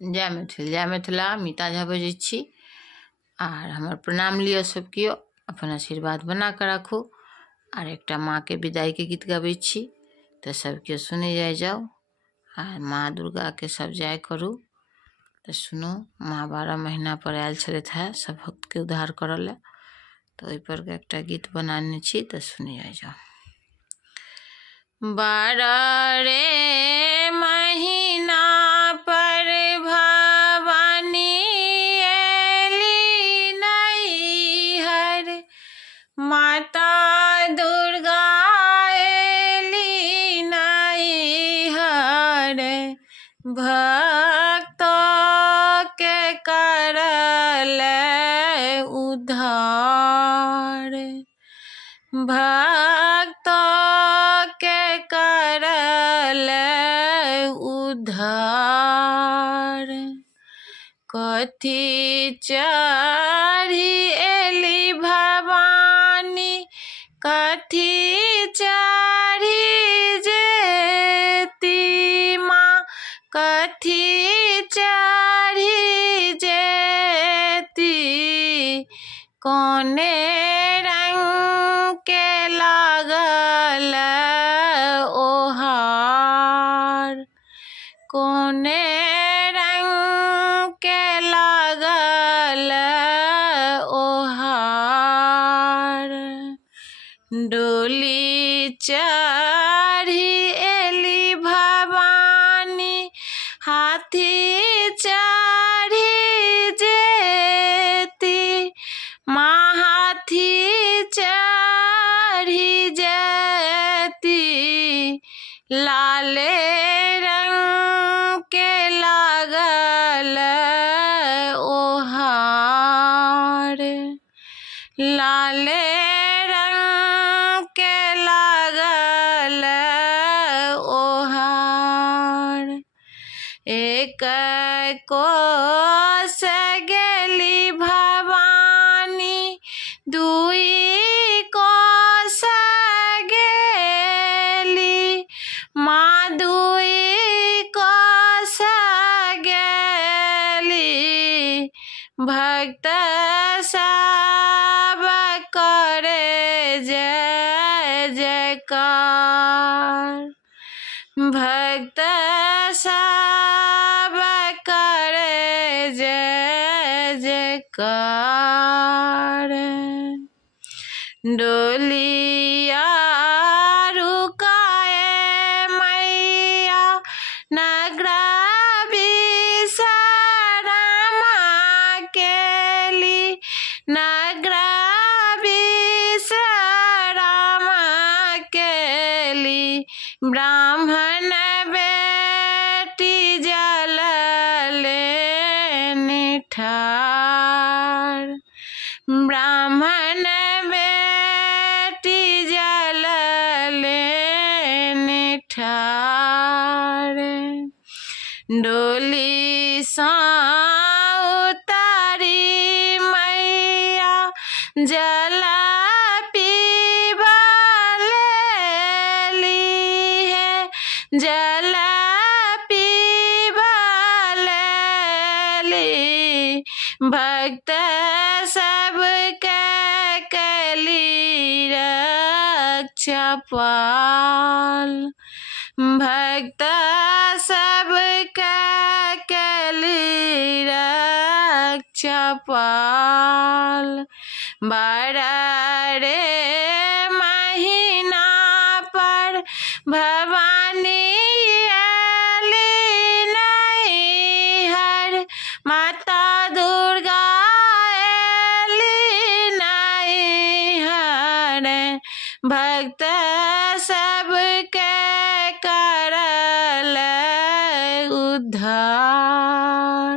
जय मैथिल जय मिथिला। मीता झा बजै छी आर हमर प्रणाम लिअ सब कियो, अपन आशीर्वाद बना कऽ राखू। आर एकटा माँ के विदाई के गीत गबै छी तऽ सब कियो सुनै जाओ। आर माँ दुर्गा के सब जय करू तऽ सुनू। माँ 12 महीना पर आयल छलथि है सब भक्त के उद्धार करऽ ले, तऽ ओहि पर के एकटा गीत बनाने छी तऽ सुनै जाओ। 12 रे महीना पर भवानी एली नैहर, माता दुर्गा एली नैहर, भक्तों के करल उद्धार, भक्तों के करल उद्धार। कथी चढ़ी एली भवानी, कथी चढ़ी जेती माँ, कथी चढ़ी जेती, कोने रंग के लागल ओहार, कोने रंग के लागल ओहार। डोली चढ़ी एली भवानी, हाथी चढ़ी जेती माँ, हाथी चढ़ी जेती, लाले रंग के लागल ओहार, लाले रंग के लागल ओहार। एक कोस गेली भवानी, दुई कोस गेली माँ, दुई कोस गेली, भक्त सब करे जय जयकार, भक्त सब करे जय जयकार। डोलिया रुकाए मैया, नगरा विश्रामा केली, नगरा विश्रामा केली, ब्राह्मण बेटी जल लेने ठार, ब्राह्मण बेटी जल लेने ठार। डोली सा उतारी मैया, जल पीबा लेली है, जल पीबा लेली, भक्त सबके कली रक्षा पाल, भक्त सबके कली रक्षा पाल। 12 रे महीना पर भवानी एली नैहर, माता दुर्गा एली नैहर, भक्त सबके करल उद्धार।